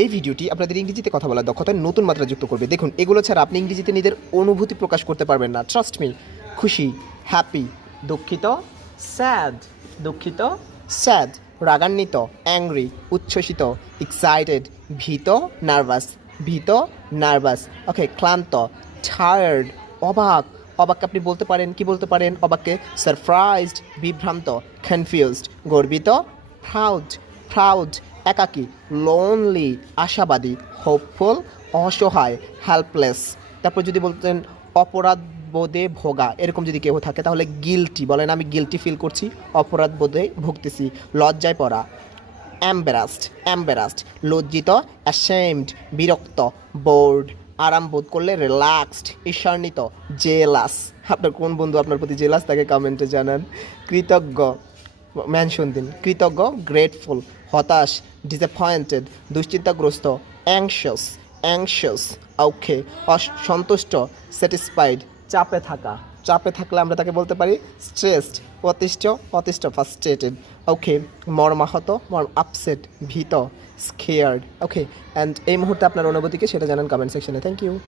এই ভিডিওটি আপনাদের ইংরেজিতে কথা বলার দক্ষতায় নতুন মাত্রা যুক্ত করবে। দেখুন, এগুলো ছাড়া আপনি ইংরেজিতে নিজের অনুভূতি প্রকাশ করতে পারবেন না। Trust me. খুশি, হ্যাপি, দুঃখিত, স্যাড, দুঃখিত, স্যাড, রাগান্বিত, অ্যাংরি, উচ্ছ্বসিত, এক্সাইটেড, ভীত, নার্ভাস, ভীত, নার্ভাস। ওকে, ক্লান্ত, টায়ার্ড, অবাক। অবাককে আপনি বলতে পারেন, কি বলতে পারেন অবাককে? সারপ্রাইজড, বিভ্রান্ত, কনফিউজড, গর্বিত, প্রাউড, প্রাউড, একাকী, লোনলি, আশাবাদী, হোপফুল, অসহায়, হেল্পলেস। তারপর যদি বলতেন অপরাধ বোধে ভোগা, এরকম যদি কেউ থাকে তাহলে গিলটি বলেন, আমি গিলটি ফিল করছি, অপরাধ বোধে ভুগতেছি, লজ্জায় পড়া, অ্যাম্বারাসড, অ্যাম্বারাসড, লজ্জিত, অ্যাশেমড, বিরক্ত, বোর্ড, আরাম বোধ করলে রিল্যাক্সড, ঈর্ষান্বিত, জেলাস। আপনার কোন বন্ধু আপনার প্রতি জেলাস তাকে কমেন্টে জানান। কৃতজ্ঞ, মেনশন দিন। কৃতজ্ঞ, গ্রেটফুল, হতাশ, ডিসঅ্যাপয়েন্টেড, দুশ্চিন্তাগ্রস্ত, অ্যাংশাস, অ্যাংশাস। ওকে, অসন্তুষ্ট, স্যাটিসফাইড, চাপে থাকা। চাপে থাকলে আমরা তাকে বলতে পারি স্ট্রেসড, অতিষ্ঠ, অতিষ্ঠ, ফার্স্ট্রেটেড। ওকে, মর্মাহত, আপসেট, ভীত, স্কেয়ার্ড। ওকে, অ্যান্ড এই মুহূর্তে আপনার অনুভূতিকে সেটা জানান কমেন্ট সেকশনে। Thank you.